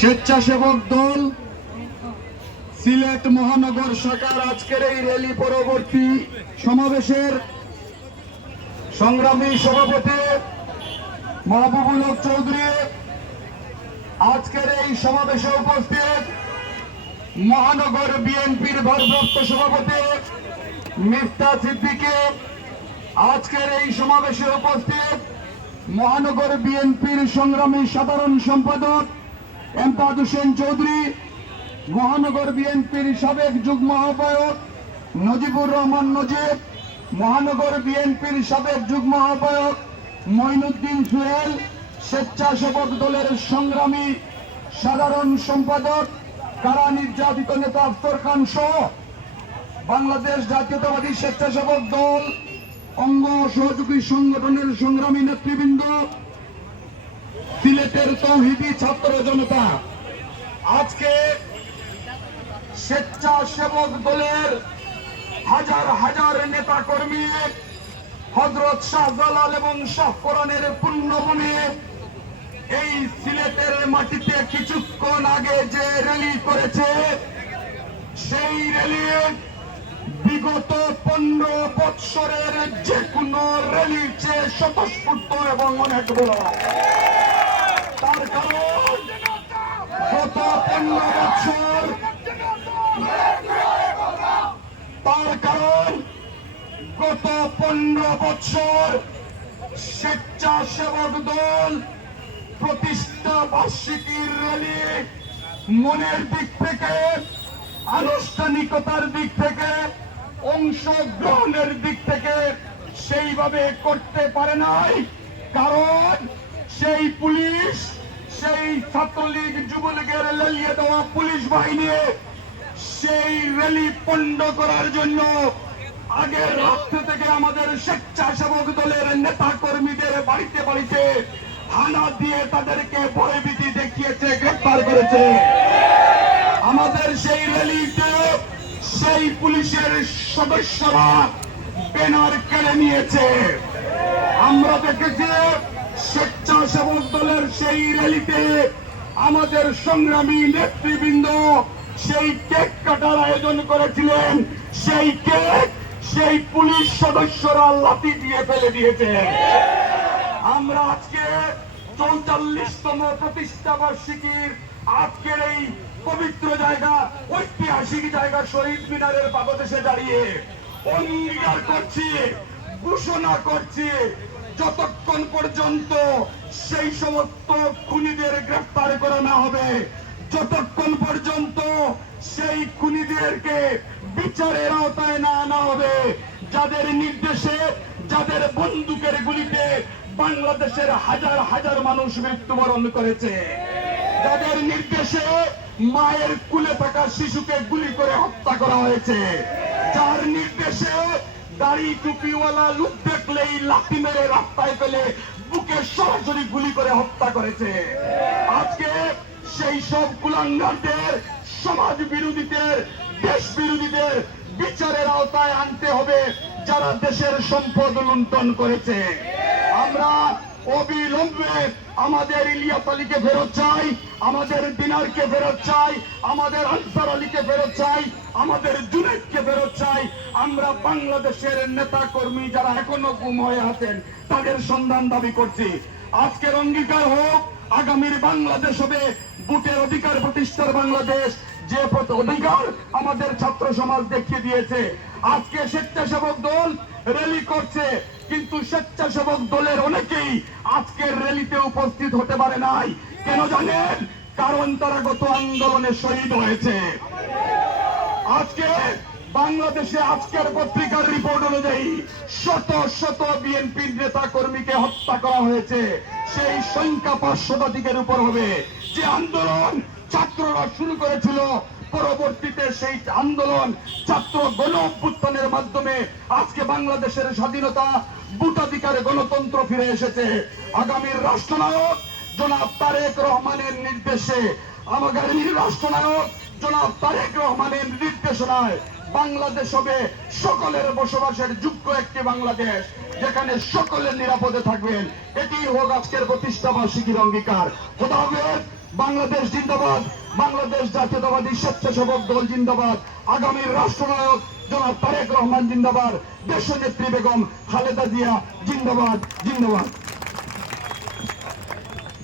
স্বেচ্ছাসেবক দল, সিলেট মহানগর শাখার আজকের এই র্যালি পরবর্তী সমাবেশের সংগ্রামী সভাপতি মাহবুবুল হক চৌধুরী, আজকের এই সমাবেশে উপস্থিত মহানগর বিএনপির ভারপ্রাপ্ত সভাপতি মিফতা সিদ্দিকী, আজকের এই সমাবেশে উপস্থিত মহানগর বিএনপির সংগ্রামী সাধারণ সম্পাদক এমদাদ হোসেন চৌধুরী, মহানগর বিএনপির সাবেক যুগ্ম আহ্বায়ক নজিবুর রহমান নজিব, মহানগর বিএনপির সাবেক যুগ্ম আহ্বায়ক মঈনুদ্দিন সুহেল, স্বেচ্ছাসেবক দলের সংগ্রামী সাধারণ সম্পাদক, কারা নির্যাতিত নেতা আফতর খান সহ বাংলাদেশ জাতীয়তাবাদী স্বেচ্ছাসেবক দল, অঙ্গ সহযোগী সংগঠনের সংগ্রামী নেতৃবৃন্দ সিলেটের তৌহিদি ছাত্র জনতা, আজকে স্বেচ্ছাসেবক দলের হাজার হাজার নেতা কর্মী হজরত শাহজালাল এবং শাহকরণের পুণ্যভূমি এই সিলেটের মাটিতে কিছুক্ষণ আগে যে র্যালি করেছে, সেই র্যালি বিগত পনেরো বৎসরের যে কোনো র্যালির চেয়ে স্বতঃস্ফূর্ত এবং অনেক বড় তার কারণ গত পনেরো বছর তার কারণ গত পনেরো বছর স্বেচ্ছাসেবক দল প্রতিষ্ঠা বার্ষিকীর র্যালি মনের দিক থেকে, আনুষ্ঠানিকতার দিক থেকে, অংশগ্রহণের দিক থেকে সেইভাবে করতে পারে নাই। কারণ সেই পুলিশ, সেই ছাত্রলীগ, যুবলীগের লেলিয়ে দেওয়া পুলিশ বাহিনী সেই র্যালি পণ্ড করার জন্য আগের রাত্র থেকে আমাদের স্বেচ্ছাসেবক দলের নেতা কর্মীদের বাড়িতে বাড়িতে হানা দিয়ে তাদেরকে ভয়ভীতি দেখিয়েছে, গ্রেপ্তার করেছে। আমাদের সেই র্যালিতে সেই পুলিশের সদস্যরা ব্যানার কেড়ে নিয়েছে। আমরা দেখেছি স্বেচ্ছাসেবক দলের সেই র্যালিতে আমাদের সংগ্রামী নেতৃবৃন্দ সেই কেক কাটার আয়োজন করেছিলেন, সেই কেক সেই পুলিশ সদস্যরা লাঠি দিয়ে ফেলে দিয়েছে। আমরা আজকে চৌচল্লিশতম প্রতিষ্ঠা বার্ষিকীর আজকের এই পবিত্র জায়গা, ঐতিহাসিক জায়গা শহীদ মিনারের পাদদেশে দাঁড়িয়ে অঙ্গীকার করছি, ঘোষণা করছি, যতক্ষণ পর্যন্ত সেই সমস্ত খুনিদের গ্রেফতার করা না হবে যতক্ষণ পর্যন্ত সেই খুনিদেরকে বিচারের আওতায় না আনা হবে, যাদের নির্দেশে, যাদের বন্দুকের গুলিতে বাংলাদেশের হাজার হাজার মানুষ মৃত্যুবরণ করেছে। যাদের নির্দেশে মায়ের কুলে থাকা শিশুকে গুলি করে হত্যা করা হয়েছে। যার নির্দেশে দাড়ি টুপিওয়ালা লোক দেখলেই লাঠি মেরে রাস্তায় ফেলে বুকে সরাসরি গুলি করে হত্যা করেছে। আজকে সেই সব কুলাঙ্গারদের, সমাজ বিরোধীদের, দেশ বিরোধীদের বিচারের আওতায় আনতে হবে যারা দেশের সম্পদ লুণ্ঠন করেছে। আমরা অবিলম্বে আমাদের ইলিয়াস আলীকে ফেরত চাই, আমাদের দিনারকে ফেরত চাই, আমাদের আনসার আলীকে ফেরত চাই, আমাদের জুনেদকে ফেরত চাই। আমরা বাংলাদেশের নেতা কর্মী যারা এখনও গুম হয়ে আছেন, তাদের সন্ধান দাবি করছি। আজকের অঙ্গীকার হোক আগামীর বাংলাদেশ হবে বুটের অধিকার প্রতিষ্ঠার বাংলাদেশ। যে অধিকার আমাদের ছাত্র সমাজ দেখিয়ে দিয়েছে। আজকে স্বেচ্ছাসেবক দল র্যালি করছে, কিন্তু স্বেচ্ছাসেবক দলের অনেকেই আজকের র্যালিতে উপস্থিত হতে পারে নাই। কেন জানেন? কারণ তারা গত আন্দোলনে শহীদ হয়েছে। আজকে বাংলাদেশে আজকের পত্রিকার রিপোর্ট অনুযায়ী শত শত বিএনপির নেতা কর্মীকে হত্যা করা হয়েছে। সেই সংখ্যা পাঁচ শতাধিকের উপর হবে। যে আন্দোলন ছাত্ররা শুরু করেছিল, পরবর্তীতে সেই আন্দোলন ছাত্র গণ অভ্যুত্থানের মাধ্যমে আজকে বাংলাদেশের স্বাধীনতা ভোটাধিকার গণতন্ত্র ফিরে এসেছে। আগামীর রাষ্ট্রনায়ক জনাব তারেক রহমানের নির্দেশে আমাদের রাষ্ট্রনায়ক জনাব তারেক রহমানের নির্দেশনায় বাংলাদেশ হবে সকলের বসবাসের যোগ্য একটি বাংলাদেশ, যেখানে সকলে নিরাপদে থাকবেন। এটি হোক আজকের প্রতিষ্ঠা বার্ষিকীর অঙ্গীকার। কোথাও হবে বাংলাদেশ জিন্দাবাদ, বাংলাদেশ জাতীয়তাবাদী স্বেচ্ছাসেবক দল জিন্দাবাদ। আগামী রাষ্ট্রনায়ক জনাব তারেক রহমান জিন্দাবাদ দেশ নেত্রী বেগম খালেদা জিয়া জিন্দাবাদ জিন্দাবাদ।